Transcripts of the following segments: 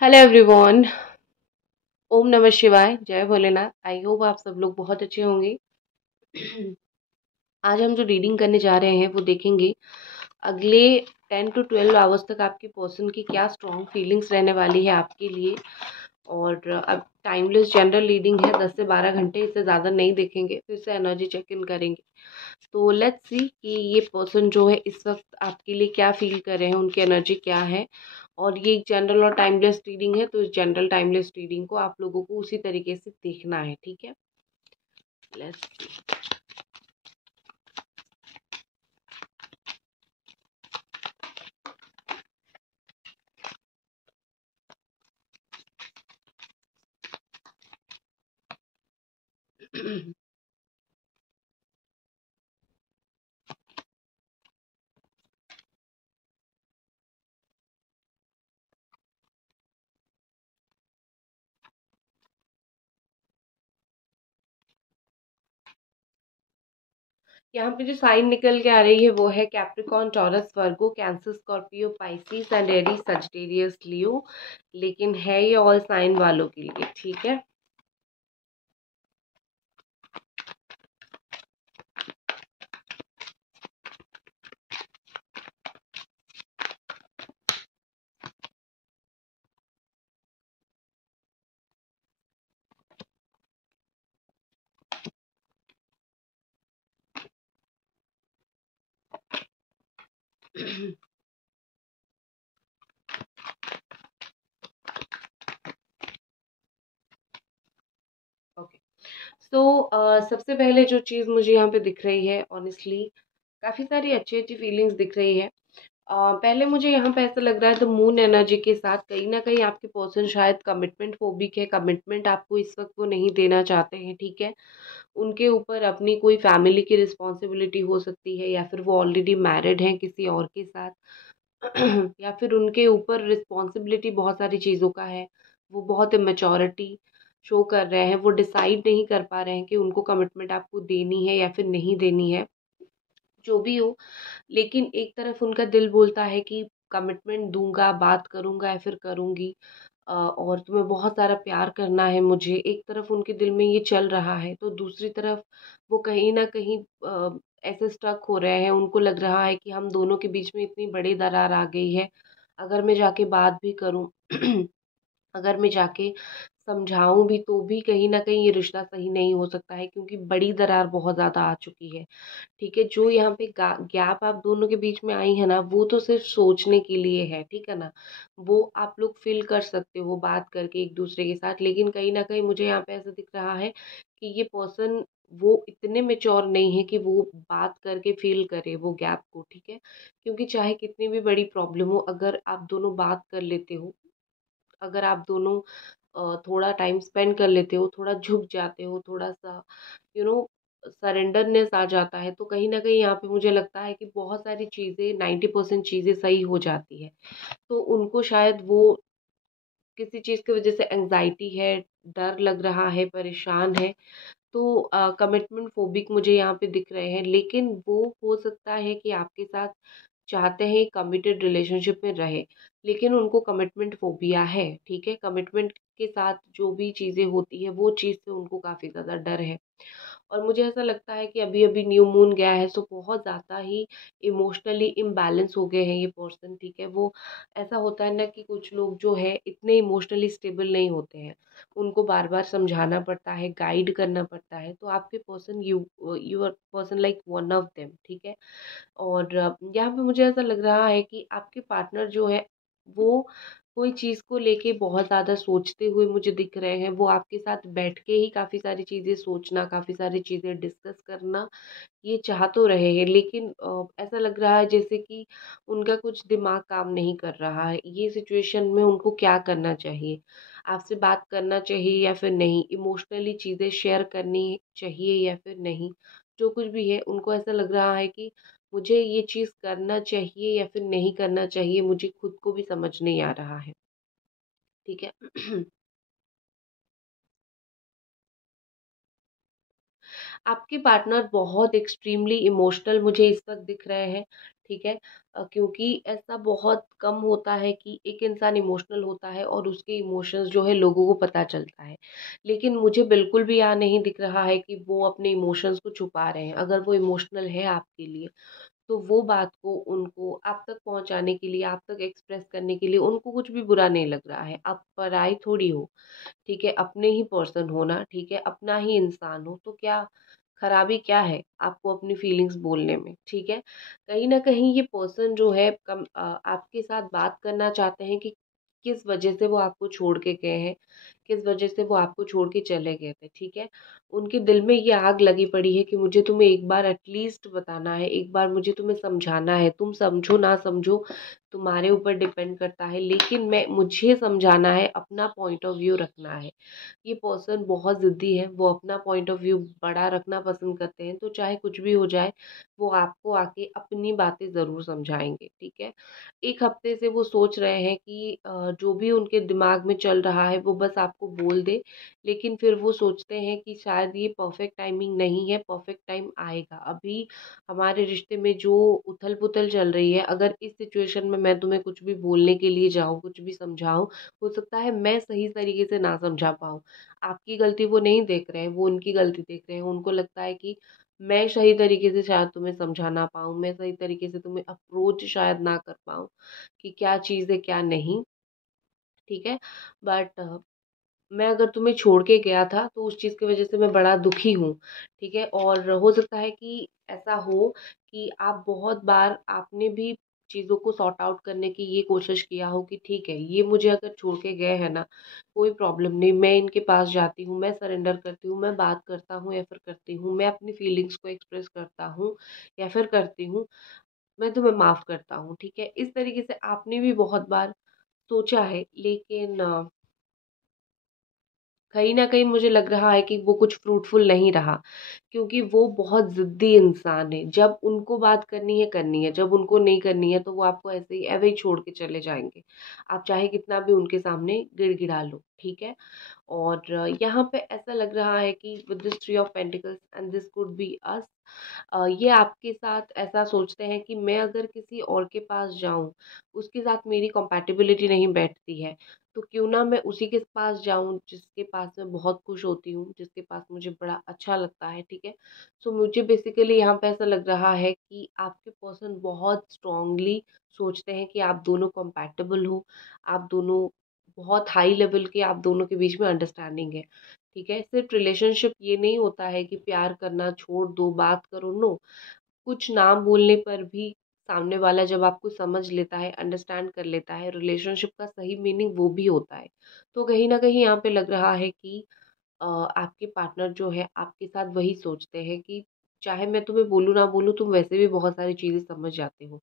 Hello everyone. ओम नमः शिवाय, जय भोलेनाथ। आई होप आप सब लोग बहुत अच्छे होंगे। आज हम जो रीडिंग करने जा रहे हैं वो देखेंगे अगले 10 to 12 आवर्स तक आपके पर्सन की क्या स्ट्रॉन्ग फीलिंग्स रहने वाली है आपके लिए। और अब टाइमलेस जनरल रीडिंग है, 10 से 12 घंटे, इससे ज़्यादा नहीं देखेंगे, फिर से एनर्जी चेक इन करेंगे। तो लेट्स सी कि ये पर्सन जो है इस वक्त आपके लिए क्या फील कर रहे हैं, उनकी एनर्जी क्या है। और ये एक जनरल और टाइमलेस रीडिंग है, तो इस जनरल टाइमलेस रीडिंग को आप लोगों को उसी तरीके से देखना है, ठीक है। Let's see. यहाँ पे जो साइन निकल के आ रही है वो है Capricorn, Taurus, Virgo, Cancer, Scorpio, Pisces and Aries, Sagittarius, Leo. लेकिन है ये ऑल साइन वालों के लिए, ठीक है। ओके। सो सबसे पहले जो चीज़ मुझे यहाँ पे दिख रही है, ऑनेस्टली काफ़ी सारी अच्छी अच्छी फीलिंग्स दिख रही है। पहले मुझे यहाँ पे ऐसा लग रहा है, तो मून एनर्जी के साथ कहीं ना कहीं आपके पर्सन शायद कमिटमेंट फोबिक है। कमिटमेंट आपको इस वक्त वो नहीं देना चाहते हैं, ठीक है। उनके ऊपर अपनी कोई फैमिली की रिस्पॉन्सिबिलिटी हो सकती है, या फिर वो ऑलरेडी मैरिड हैं किसी और के साथ। या फिर उनके ऊपर रिस्पॉन्सिबिलिटी बहुत सारी चीज़ों का है। वो बहुत इमेच्योरिटी शो कर रहे हैं, वो डिसाइड नहीं कर पा रहे हैं कि उनको कमिटमेंट आपको देनी है या फिर नहीं देनी है, जो भी हो। लेकिन एक तरफ उनका दिल बोलता है कि कमिटमेंट दूंगा, बात करूंगा या फिर करूंगी, और तुम्हें बहुत सारा प्यार करना है मुझे। एक तरफ उनके दिल में ये चल रहा है, तो दूसरी तरफ वो कहीं ना कहीं ऐसे स्टक हो रहे हैं। उनको लग रहा है कि हम दोनों के बीच में इतनी बड़ी दरार आ गई है, अगर मैं जाके बात भी करूं, अगर मैं जाके समझाऊं भी, तो भी कहीं न कहीं ये रिश्ता सही नहीं हो सकता है, क्योंकि बड़ी दरार बहुत ज़्यादा आ चुकी है। ठीक है, जो यहाँ पे गैप आप दोनों के बीच में आई है ना, वो तो सिर्फ सोचने के लिए है, ठीक है ना। वो आप लोग फिल कर सकते हो बात करके एक दूसरे के साथ, लेकिन कहीं ना कहीं मुझे यहाँ पे ऐसा दिख रहा है कि ये पर्सन वो इतने मेच्योर नहीं है कि वो बात करके फील करे वो गैप को, ठीक है। क्योंकि चाहे कितनी भी बड़ी प्रॉब्लम हो, अगर आप दोनों बात कर लेते हो, अगर आप दोनों थोड़ा टाइम स्पेंड कर लेते हो, थोड़ा झुक जाते हो, थोड़ा-सा यू नो सरेंडरनेस आ जाता है, तो कहीं न कहीं यहाँ पे मुझे लगता है कि बहुत सारी चीज़ें, 90% चीज़ें सही हो जाती है। तो उनको शायद वो किसी चीज़ की वज़ह से एंग्ज़ायटी है, डर लग रहा है, परेशान है। तो कमिटमेंट फोबिक मुझे यहाँ पे दिख रहे हैं, लेकिन वो हो सकता है कि आपके साथ चाहते हैं कमिटेड रिलेशनशिप में रहे, लेकिन उनको कमिटमेंट फोबिया है, ठीक है। कमिटमेंट के साथ जो भी चीज़ें होती है, वो चीज़ से उनको काफ़ी ज़्यादा डर है। और मुझे ऐसा लगता है कि अभी-अभी न्यू मून गया है, सो बहुत ज़्यादा ही इमोशनली इम्बैलेंस हो गए हैं ये पर्सन, ठीक है। वो ऐसा होता है ना कि कुछ लोग जो है इतने इमोशनली स्टेबल नहीं होते हैं, उनको बार-बार समझाना पड़ता है, गाइड करना पड़ता है। तो आपके person, you are person like one of them, ठीक है। और यहाँ पे मुझे ऐसा लग रहा है कि आपके पार्टनर जो है वो कोई चीज़ को लेके बहुत ज़्यादा सोचते हुए मुझे दिख रहे हैं। वो आपके साथ बैठ के ही काफ़ी सारी चीज़ें सोचना, काफ़ी सारी चीज़ें डिस्कस करना ये चाह तो रहे हैं, लेकिन ऐसा लग रहा है जैसे कि उनका कुछ दिमाग काम नहीं कर रहा है। ये सिचुएशन में उनको क्या करना चाहिए? आपसे बात करना चाहिए या फिर नहीं? इमोशनली चीज़ें शेयर करनी चाहिए या फिर नहीं? जो कुछ भी है, उनको ऐसा लग रहा है कि मुझे ये चीज़ करना चाहिए या फिर नहीं करना चाहिए, मुझे खुद को भी समझ नहीं आ रहा है, ठीक है। आपके पार्टनर बहुत एक्सट्रीमली इमोशनल मुझे इस वक्त दिख रहे हैं। ठीक है? क्योंकि ऐसा बहुत कम होता है कि एक इंसान इमोशनल होता है और उसके इमोशंस जो है लोगों को पता चलता है। लेकिन मुझे बिल्कुल भी यहाँ नहीं दिख रहा है कि वो अपने इमोशंस को छुपा रहे हैं। अगर वो इमोशनल है आपके लिए, तो वो बात को उनको आप तक पहुँचाने के लिए, आप तक एक्सप्रेस करने के लिए उनको कुछ भी बुरा नहीं लग रहा है। आप पराई थोड़ी हो, ठीक है? अपने ही पर्सन हो ना, ठीक है? अपना ही इंसान हो, तो क्या खराबी क्या है आपको अपनी फीलिंग्स बोलने में, ठीक है? कहीं न कहीं ये पर्सन जो है आपके साथ बात करना चाहते हैं कि किस वजह से वो आपको छोड़ के गए हैं, किस वजह से वो आपको छोड़ के चले गए थे, ठीक है? उनके दिल में ये आग लगी पड़ी है कि मुझे तुम्हें एक बार एटलीस्ट बताना है, एक बार मुझे तुम्हें समझाना है, तुम समझो ना समझो तुम्हारे ऊपर डिपेंड करता है, लेकिन मैं मुझे समझाना है, अपना पॉइंट ऑफ व्यू रखना है। ये पर्सन बहुत ज़िद्दी है, वो अपना पॉइंट ऑफ व्यू बड़ा रखना पसंद करते हैं, तो चाहे कुछ भी हो जाए, वो आपको आके अपनी बातें ज़रूर समझाएँगे, ठीक है? 1 हफ्ते से वो सोच रहे हैं कि जो भी उनके दिमाग में चल रहा है, वो बस आपको बोल दें, लेकिन फिर वो सोचते हैं कि शायद ये परफ़ेक्ट टाइमिंग नहीं है, परफ़ेक्ट टाइम आएगा। अभी हमारे रिश्ते में जो उथल-पुथल चल रही है, अगर इस सिचुएशन में मैं तुम्हें कुछ भी बोलने के लिए जाऊँ, कुछ भी समझाऊँ, हो सकता है मैं सही तरीके से ना समझा पाऊँ। आपकी गलती वो नहीं देख रहे हैं, वो उनकी गलती देख रहे हैं। उनको लगता है कि मैं सही तरीके से शायद तुम्हें समझा ना पाऊँ, मैं सही तरीके से तुम्हें अप्रोच शायद ना कर पाऊँ कि क्या चीज़ है, क्या नहीं, ठीक है? बट मैं अगर तुम्हें छोड़ के गया था तो उस चीज़ की वज़ह से मैं बड़ा दुखी हूँ, ठीक है? और हो सकता है कि ऐसा हो कि आप बहुत बार आपने भी चीज़ों को सॉर्ट आउट करने की ये कोशिश किया हो कि ठीक है, ये मुझे अगर छोड़ के गए हैं ना, कोई प्रॉब्लम नहीं, मैं इनके पास जाती हूँ, मैं सरेंडर करती हूँ, मैं बात करता हूँ या फिर करती हूँ, मैं अपनी फीलिंग्स को एक्सप्रेस करता हूँ या फिर करती हूँ, मैं तुम्हें माफ़ करता हूँ, ठीक है? इस तरीके से आपने भी बहुत बार सोचा है, लेकिन कहीं न कहीं मुझे लग रहा है कि वो कुछ फ्रूटफुल नहीं रहा, क्योंकि वो बहुत ज़िद्दी इंसान हैं। जब उनको बात करनी है, जब उनको नहीं करनी है, तो वो आपको ऐसे ही ऐवे ही छोड़ के चले जाएँगे। आप चाहे कितना भी उनके सामने गिड़गिड़ा लो, ठीक है? और यहाँ पे ऐसा लग रहा है कि with this three of pentacles and this could be us, ये आपके साथ ऐसा सोचते हैं कि मैं अगर किसी और के पास जाऊँ, उसके साथ मेरी कंपैटिबिलिटी नहीं बैठती है, तो क्यों ना मैं उसी के पास जाऊँ जिसके पास मैं बहुत खुश होती हूँ, जिसके पास मुझे बड़ा अच्छा लगता है, ठीक है? सो मुझे बेसिकली यहाँ पे ऐसा लग रहा है कि आपके पर्सन बहुत स्ट्रॉन्गली सोचते हैं कि आप दोनों कंपैटिबल हो, आप दोनों बहुत हाई लेवल के आप दोनों के बीच में अंडरस्टैंडिंग है, ठीक है? सिर्फ़ रिलेशनशिप ये नहीं होता है कि प्यार करना छोड़ दो, बात करो, नो। कुछ ना बोलने पर भी सामने वाला जब आपको समझ लेता है, अंडरस्टैंड कर लेता है, रिलेशनशिप का सही मीनिंग वो भी होता है। तो कहीं न कहीं यहाँ पे लग रहा है कि आपके पार्टनर जो है आपके साथ वही सोचते हैं कि चाहे मैं तुम्हें बोलूँ ना बोलूँ, तुम वैसे भी बहुत सारी चीज़ें समझ जाते हो।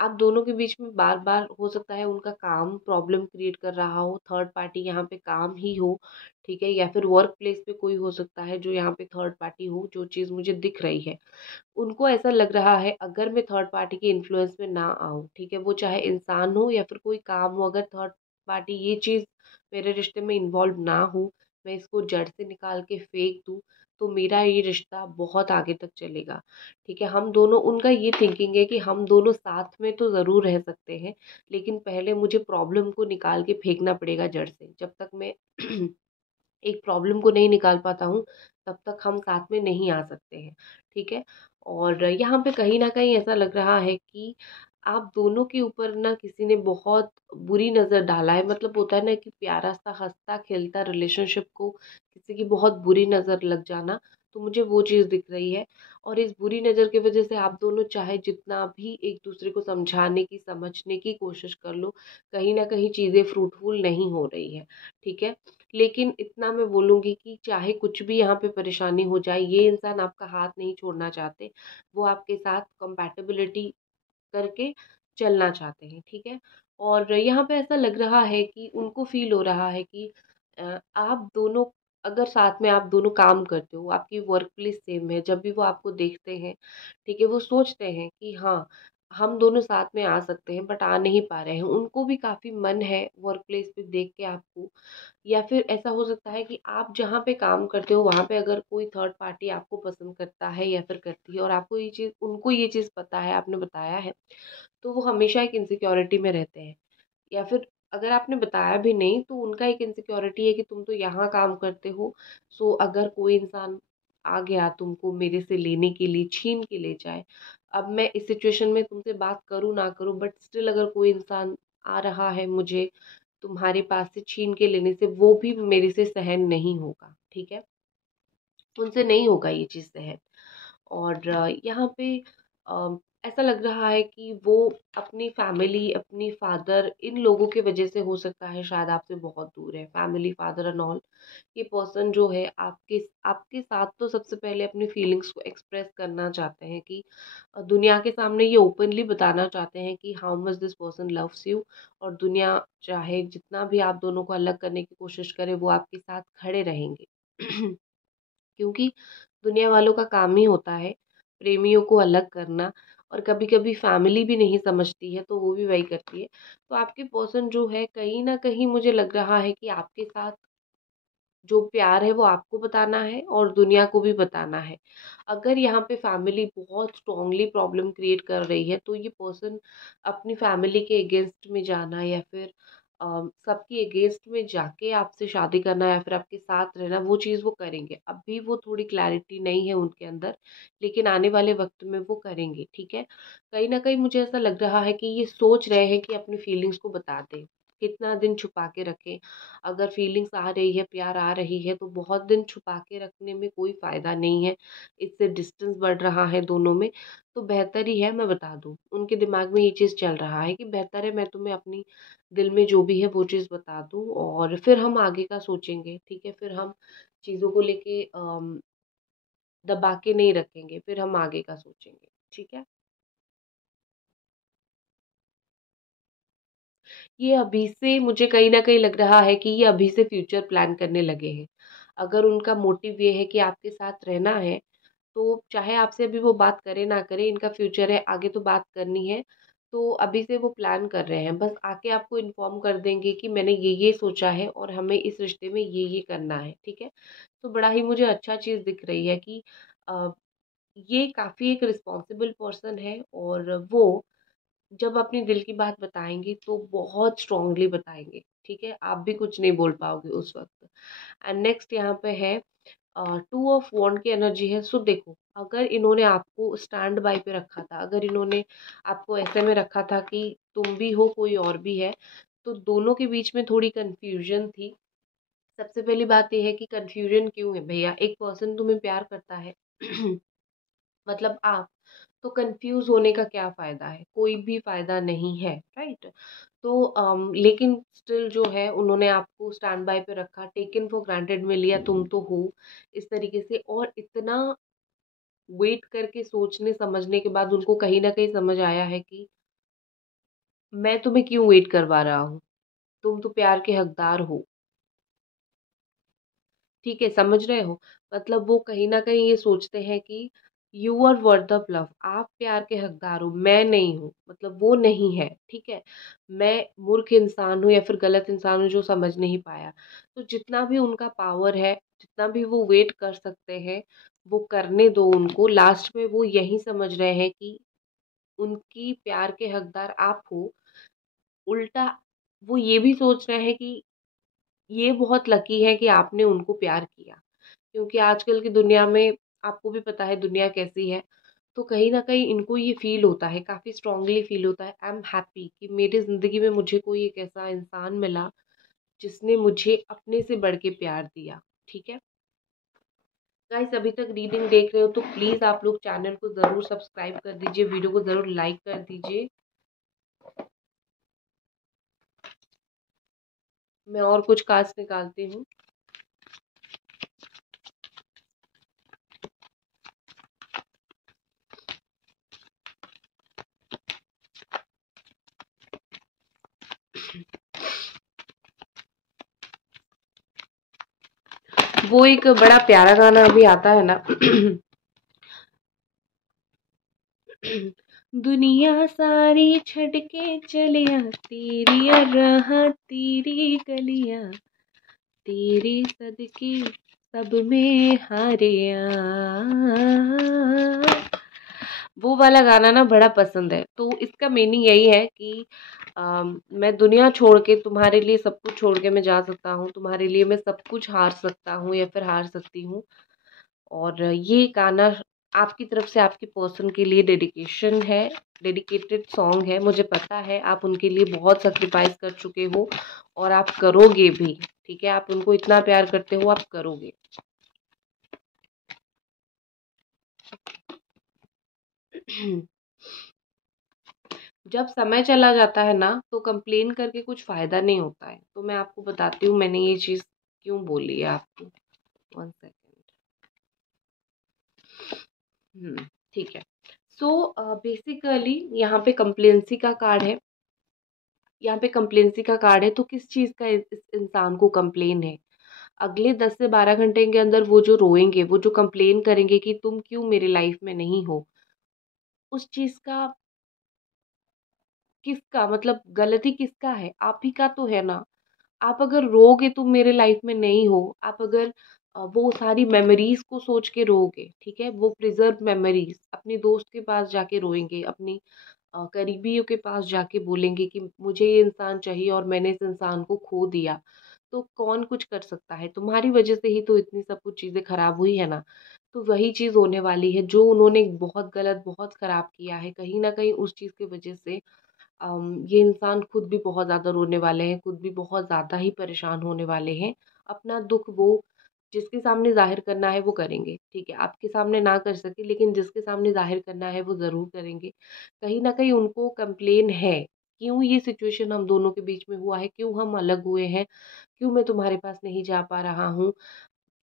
आप दोनों के बीच में बार-बार हो सकता है उनका काम प्रॉब्लम क्रिएट कर रहा हो, थर्ड पार्टी यहाँ पे काम ही हो, ठीक है? या फिर वर्क प्लेस पे कोई हो सकता है जो यहाँ पे थर्ड पार्टी हो, जो चीज़ मुझे दिख रही है। उनको ऐसा लग रहा है अगर मैं थर्ड पार्टी के इन्फ्लुएंस में ना आऊँ, ठीक है? वो चाहे इंसान हो या फिर कोई काम हो, अगर थर्ड पार्टी ये चीज़ मेरे रिश्ते में इन्वॉल्व ना हो, मैं इसको जड़ से निकाल के फेंक दूँ, तो मेरा ये रिश्ता बहुत आगे तक चलेगा, ठीक है? हम दोनों उनका ये थिंकिंग है कि हम दोनों साथ में तो ज़रूर रह सकते हैं, लेकिन पहले मुझे प्रॉब्लम को निकाल के फेंकना पड़ेगा जड़ से। जब तक मैं एक प्रॉब्लम को नहीं निकाल पाता हूँ, तब तक हम साथ में नहीं आ सकते हैं, ठीक है? और यहाँ पे कहीं न कहीं ऐसा लग रहा है कि आप दोनों के ऊपर ना किसी ने बहुत बुरी नज़र डाला है, मतलब होता है ना कि प्यारा-सा हँसता-खेलता रिलेशनशिप को किसी की बहुत बुरी नज़र लग जाना, तो मुझे वो चीज़ दिख रही है। और इस बुरी नज़र की वज़ह से आप दोनों चाहे जितना भी एक-दूसरे को समझाने की, समझने की कोशिश कर लो, कहीं न कहीं चीज़ें फ्रूटफुल नहीं हो रही है, ठीक है? लेकिन इतना मैं बोलूँगी कि चाहे कुछ भी यहाँ पे परेशानी हो जाए, ये इंसान आपका हाथ नहीं छोड़ना चाहते। वो आपके साथ कंपैटिबिलिटी करके चलना चाहते हैं, ठीक है? और यहाँ पे ऐसा लग रहा है कि उनको फ़ील हो रहा है कि आप दोनों अगर साथ में आप दोनों काम करते हो, आपकी वर्क प्लेस सेम है, जब भी वो आपको देखते हैं, ठीक है? वो सोचते हैं कि हाँ, हम दोनों साथ में आ सकते हैं बट आ नहीं पा रहे हैं। उनको भी काफ़ी मन है वर्क प्लेस पे देख के आपको, या फिर ऐसा हो सकता है कि आप जहाँ पे काम करते हो वहाँ पे अगर कोई थर्ड पार्टी आपको पसंद करता है या फिर करती है और आपको ये चीज़, उनको ये चीज़ पता है, आपने बताया है, तो वो हमेशा एक इनसिक्योरिटी में रहते हैं। या फिर अगर आपने बताया भी नहीं तो उनका एक इनसिक्योरिटी है कि तुम तो यहाँ काम करते हो, सो अगर कोई इंसान आ गया तुमको मेरे से लेने के लिए, छीन के ले जाए, अब मैं इस सिचुएशन में तुमसे बात करूँ ना करूँ, बट स्टिल अगर कोई इंसान आ रहा है मुझे तुम्हारे पास से छीन के लेने से, वो भी मेरे से सहन नहीं होगा, ठीक है? उनसे नहीं होगा ये चीज़ सहन। और यहाँ पे अ, ऐसा लग रहा है कि वो अपनी फैमिली, अपनी फादर, इन लोगों की वजह से हो सकता है शायद आपसे बहुत दूर है, फैमिली, फादर एंड ऑल। ये पर्सन जो है आपके आपके साथ तो सबसे पहले अपनी फीलिंग्स को एक्सप्रेस करना चाहते हैं कि दुनिया के सामने ये ओपनली बताना चाहते हैं कि how much this person loves you, और दुनिया चाहे जितना भी आप दोनों को अलग करने की कोशिश करे, वो आपके साथ खड़े रहेंगे। क्योंकि दुनिया वालों का काम ही होता है प्रेमियों को अलग करना, और कभी-कभी फैमिली भी नहीं समझती है तो वो भी वही करती है। तो आपके पर्सन जो है कहीं न कहीं मुझे लग रहा है कि आपके साथ जो प्यार है वो आपको बताना है और दुनिया को भी बताना है। अगर यहाँ पे फैमिली बहुत स्ट्रॉन्गली प्रॉब्लम क्रिएट कर रही है तो ये पर्सन अपनी फैमिली के अगेंस्ट में जाना, या फिर सबके अगेंस्ट में जाके आपसे शादी करना या फिर आपके साथ रहना, वो चीज़ वो करेंगे। अभी वो थोड़ी क्लैरिटी नहीं है उनके अंदर, लेकिन आने वाले वक्त में वो करेंगे, ठीक है? कहीं न कहीं मुझे ऐसा लग रहा है कि ये सोच रहे हैं कि अपनी फीलिंग्स को बता दें। कितना दिन छुपा के रखें? अगर फीलिंग्स आ रही है, प्यार आ रही है, तो बहुत दिन छुपा के रखने में कोई फ़ायदा नहीं है। इससे डिस्टेंस बढ़ रहा है दोनों में, तो बेहतर ही है मैं बता दूँ। उनके दिमाग में ये चीज़ चल रहा है कि बेहतर है मैं तुम्हें अपनी दिल में जो भी है वो चीज़ बता दूँ और फिर हम आगे का सोचेंगे, ठीक है? फिर हम चीज़ों को लेके दबा के नहीं रखेंगे, फिर हम आगे का सोचेंगे, ठीक है? ये अभी से मुझे कहीं न कहीं लग रहा है कि ये अभी से फ्यूचर प्लान करने लगे हैं। अगर उनका मोटिव ये है कि आपके साथ रहना है, तो चाहे आपसे अभी वो बात करे ना करे, इनका फ्यूचर है, आगे तो बात करनी है। तो अभी से वो प्लान कर रहे हैं, बस आके आपको इन्फॉर्म कर देंगे कि मैंने ये सोचा है और हमें इस रिश्ते में ये करना है, ठीक है? तो बड़ा ही मुझे अच्छा चीज़ दिख रही है कि अ, ये काफ़ी एक रिस्पॉन्सिबल पर्सन है, और वो जब अपनी दिल की बात बताएँगे तो बहुत स्ट्रॉन्गली बताएँगे, ठीक है? आप भी कुछ नहीं बोल पाओगे उस वक़्त। एंड नेक्स्ट यहाँ पे है टू ऑफ वॉन्ड की एनर्जी है। सो देखो, अगर इन्होंने आपको स्टैंड बाय पे रखा था, अगर इन्होंने आपको ऐसे में रखा था कि तुम भी हो कोई और भी है, तो दोनों के बीच में थोड़ी कन्फ्यूजन थी। सबसे पहली बात ये है कि कन्फ्यूजन क्यों है भैया? एक पर्सन तुम्हें प्यार करता है मतलब आप, तो कंफ्यूज होने का क्या फ़ायदा है? कोई भी फ़ायदा नहीं है, राइट? तो लेकिन स्टिल जो है उन्होंने आपको स्टैंड बाय पे रखा, टेकन फॉर ग्रांटेड में लिया, तुम तो हो, इस तरीके से, और इतना वेट करके सोचने समझने के बाद उनको कहीं न कहीं समझ आया है कि मैं तुम्हें क्यों वेट करवा रहा हूँ, तुम तो प्यार के हकदार हो। ठीक है, समझ रहे हो? मतलब वो कहीं न कहीं ये सोचते हैं कि you are worth of love, आप प्यार के हकदार हो, मैं नहीं हूँ। मतलब वो नहीं है, ठीक है? मैं मूर्ख इंसान हूँ या फिर गलत इंसान हूँ जो समझ नहीं पाया। तो जितना भी उनका पावर है, जितना भी वो वेट कर सकते हैं, वो करने दो उनको। लास्ट में वो यही समझ रहे हैं कि उनकी प्यार के हकदार आप हो। उल्टा वो ये भी सोच रहे हैं कि ये बहुत लकी है कि आपने उनको प्यार किया। क्योंकि आजकल की दुनिया में आपको भी पता है दुनिया कैसी है। तो कहीं न कहीं इनको ये फ़ील होता है, काफ़ी स्ट्रॉन्गली फ़ील होता है, आई एम हैप्पी कि मेरी ज़िंदगी में मुझे कोई एक ऐसा इंसान मिला, जिसने मुझे अपने से बढ़ के प्यार दिया, ठीक है? गाइस, अभी तक रीडिंग देख रहे हो तो प्लीज़ आप लोग चैनल को ज़रूर सब्सक्राइब कर दीजिए, वीडियो को ज़रूर लाइक कर दीजिए। मैं और कुछ कार्ड्स निकालती हूँ। वो एक बड़ा प्यारा गाना अभी आता है ना दुनिया सारी छड़ के चलिया, तेरी राह तेरी गलियां, तेरे सदके सब में हारिया। वो वाला गाना ना बड़ा पसंद है। तो इसका मीनिंग यही है कि मैं दुनिया छोड़ के, तुम्हारे लिए सब कुछ छोड़ के मैं जा सकता हूँ, तुम्हारे लिए मैं सब कुछ हार सकता हूँ या फिर हार सकती हूँ। और ये गाना आपकी तरफ से आपके पर्सन के लिए डेडिकेशन है, डेडिकेटेड सॉन्ग है। मुझे पता है आप उनके लिए बहुत सेक्रीफाइस कर चुके हो और आप करोगे भी। ठीक है, आप उनको इतना प्यार करते हो, आप करोगे। जब समय चला जाता है ना, तो कंप्लेन करके कुछ फायदा नहीं होता है। तो मैं आपको बताती हूँ मैंने ये चीज क्यों बोली है आपको। 1 सेकेंड। ठीक है। सो बेसिकली यहाँ पे कंप्लेंसी का कार्ड है। यहाँ पे कंप्लेंसी का कार्ड है, तो किस चीज का इस इंसान को कंप्लेन है? अगले 10 से 12 घंटे के अंदर वो जो रोएंगे, वो जो कंप्लेन करेंगे कि तुम क्यों मेरे लाइफ में नहीं हो, उस चीज का किसका मतलब गलती किसका है? आप ही का तो है ना। आप अगर रोओगे, तुम मेरे लाइफ में नहीं हो, आप अगर वो सारी मेमोरीज को सोच के रोओगे, ठीक है, वो प्रिजर्व मेमोरीज, अपने दोस्त के पास जाके रोएंगे, अपनी करीबियों के पास जाके बोलेंगे कि मुझे ये इंसान चाहिए और मैंने इस इंसान को खो दिया, तो कौन कुछ कर सकता है? तुम्हारी वजह से ही तो इतनी सब कुछ चीज़ें खराब हुई है ना। तो वही चीज़ होने वाली है, जो उन्होंने बहुत गलत, बहुत खराब किया है, कहीं ना कहीं उस चीज़ की वजह से ये इंसान खुद भी बहुत ज़्यादा रोने वाले हैं, खुद भी बहुत ज़्यादा ही परेशान होने वाले हैं। अपना दुःख वो जिसके सामने ज़ाहिर करना है वो करेंगे, ठीक है? आपके सामने ना कर सके, लेकिन जिसके सामने ज़ाहिर करना है वो ज़रूर करेंगे। कहीं न कहीं उनको कंप्लेन है, क्यों ये सिचुएशन हम दोनों के बीच में हुआ है, क्यों हम अलग हुए हैं, क्यों मैं तुम्हारे पास नहीं जा पा रहा हूँ,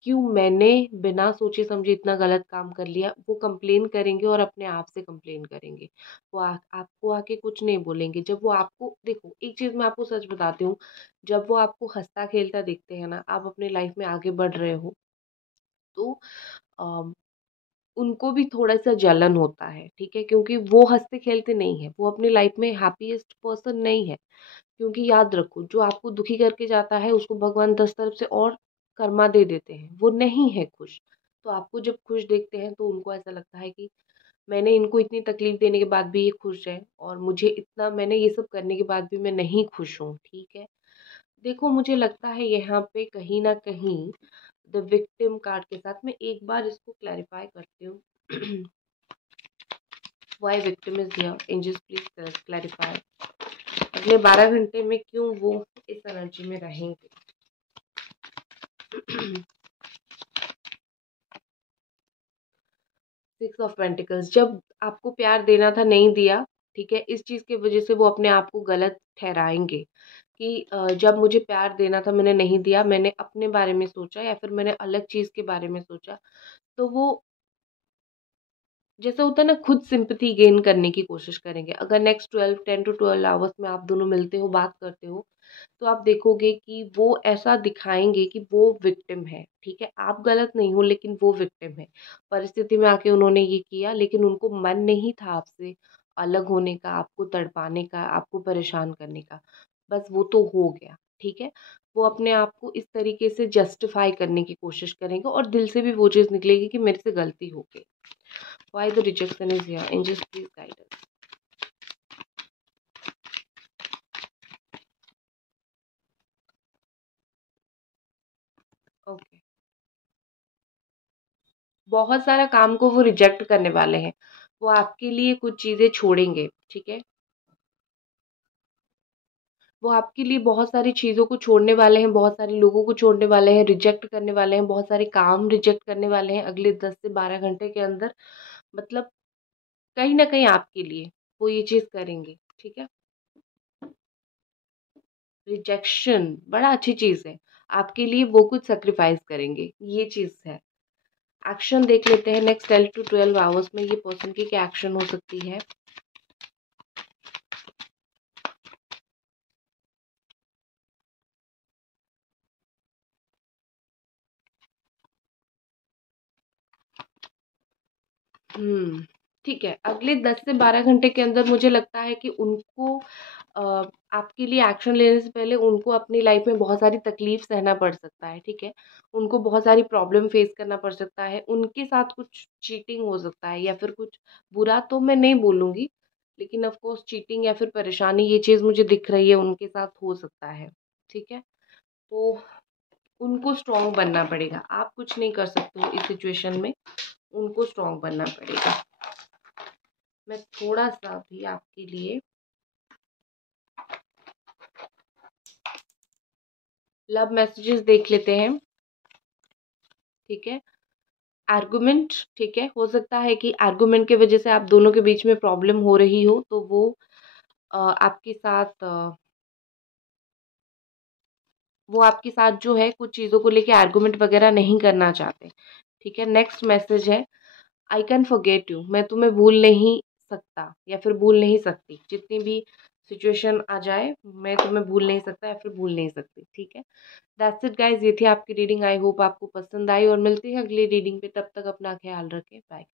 क्यों मैंने बिना सोचे समझे इतना गलत काम कर लिया। वो कंप्लेन करेंगे और अपने आप से कंप्लेन करेंगे। वो आपको आके कुछ नहीं बोलेंगे। जब वो आपको देखो, एक चीज़ मैं आपको सच बताती हूँ, जब वो आपको हँसता-खेलता देखते हैं ना, आप अपनी लाइफ में आगे बढ़ रहे हो, तो अ, उनको भी थोड़ा-सा जलन होता है, ठीक है? क्योंकि वो हँसते-खेलते नहीं है, वो अपनी लाइफ में हैप्पीएस्ट पर्सन नहीं है। क्योंकि याद रखो, जो आपको दुखी करके जाता है उसको भगवान 10 तरफ से और कर्मा दे देते हैं, वो नहीं है खुश। तो आपको जब खुश देखते हैं तो उनको ऐसा लगता है कि मैंने इनको इतनी तकलीफ देने के बाद भी ये खुश है, और मुझे इतना मैंने ये सब करने के बाद भी मैं नहीं खुश हूँ, ठीक है? देखो, मुझे लगता है यहाँ पे कहीं न कहीं द विक्टिम कार्ड के साथ मैं एक बार इसको क्लैरिफाई करती हूँ। Why victim is here? Angels please clarify. अगले 12 घंटे में क्यों वो इस एनर्जी में रहेंगे? 6 ऑफ पेंटिकल्स, जब आपको प्यार देना था नहीं दिया, ठीक है? इस चीज़ की वज़ह से वो अपने आप को गलत ठहराएँगे कि जब मुझे प्यार देना था मैंने नहीं दिया, मैंने अपने बारे में सोचा या फिर मैंने अलग चीज़ के बारे में सोचा। तो वो जैसे होता है ना, खुद सिंपैथी गेन करने की कोशिश करेंगे। अगर नेक्स्ट 10 टू 12 आवर्स में आप दोनों मिलते हो, बात करते हो, तो आप देखोगे कि वो ऐसा दिखाएँगे कि वो विक्टिम है, ठीक है? आप गलत नहीं हो, लेकिन वो विक्टिम है। परिस्थिति में आके उन्होंने ये किया, लेकिन उनको मन नहीं था आपसे अलग होने का, आपको तड़पाने का, आपको परेशान करने का। बस वो तो हो गया, ठीक है? वो अपने आप को इस तरीके से जस्टिफ़ाई करने की कोशिश करेंगे और दिल से भी वो चीज़ निकलेगी कि मेरे से गलती हो गई। Why the rejection is here? Angels, please guide us. Okay, बहुत सारा काम को वो रिजेक्ट करने वाले हैं। वो आपके लिए कुछ चीज़ें छोड़ेंगे, ठीक है? वो आपके लिए बहुत सारी चीज़ों को छोड़ने वाले हैं, बहुत सारे लोगों को छोड़ने वाले हैं, रिजेक्ट करने वाले हैं, बहुत सारे काम रिजेक्ट करने वाले हैं अगले 10 से 12 घंटे के अंदर। मतलब कहीं न कहीं आपके लिए वो ये चीज़ करेंगे, ठीक है? रिजेक्शन बड़ा अच्छी चीज़ है। आपके लिए वो कुछ सैक्रिफाइस करेंगे, ये चीज़ है। एक्शन देख लेते हैं नेक्स्ट 10 टू 12 आवर्स में ये पर्सन की क्या एक्शन हो सकती है। हम्म, ठीक है, अगले 10 से 12 घंटे के अंदर मुझे लगता है कि उनको आपके लिए एक्शन लेने से पहले उनको अपनी लाइफ में बहुत सारी तकलीफ सहना पड़ सकता है, ठीक है? उनको बहुत सारी प्रॉब्लम फेस करना पड़ सकता है, उनके साथ कुछ चीटिंग हो सकता है या फिर कुछ बुरा तो मैं नहीं बोलूँगी, लेकिन ऑफ कोर्स चीटिंग या फिर परेशानी ये चीज़ मुझे दिख रही है उनके साथ हो सकता है, ठीक है? तो उनको स्ट्रॉन्ग बनना पड़ेगा, आप कुछ नहीं कर सकते हो इस सिचुएशन में, उनको स्ट्रॉन्ग बनना पड़ेगा। मैं थोड़ा-सा भी आपके लिए लव मैसेजेस देख लेते हैं, ठीक है? आर्गुमेंट, ठीक है? हो सकता है कि आर्गुमेंट की वजह से आप दोनों के बीच में प्रॉब्लम हो रही हो, तो आपके साथ वो आपके साथ जो है कुछ चीज़ों को लेके आर्गुमेंट वगैरह नहीं करना चाहते, ठीक है? नेक्स्ट मैसेज है, आई कैन फॉरगेट यू, मैं तुम्हें भूल नहीं सकता या फिर भूल नहीं सकती। जितनी भी सिचुएशन आ जाए, मैं तुम्हें भूल नहीं सकता या फिर भूल नहीं सकती, ठीक है? दैट्स इट गाइस, ये थी आपकी रीडिंग। आई होप आपको पसंद आई और मिलते हैं अगली रीडिंग पे। तब तक अपना ख्याल रखें। बाय।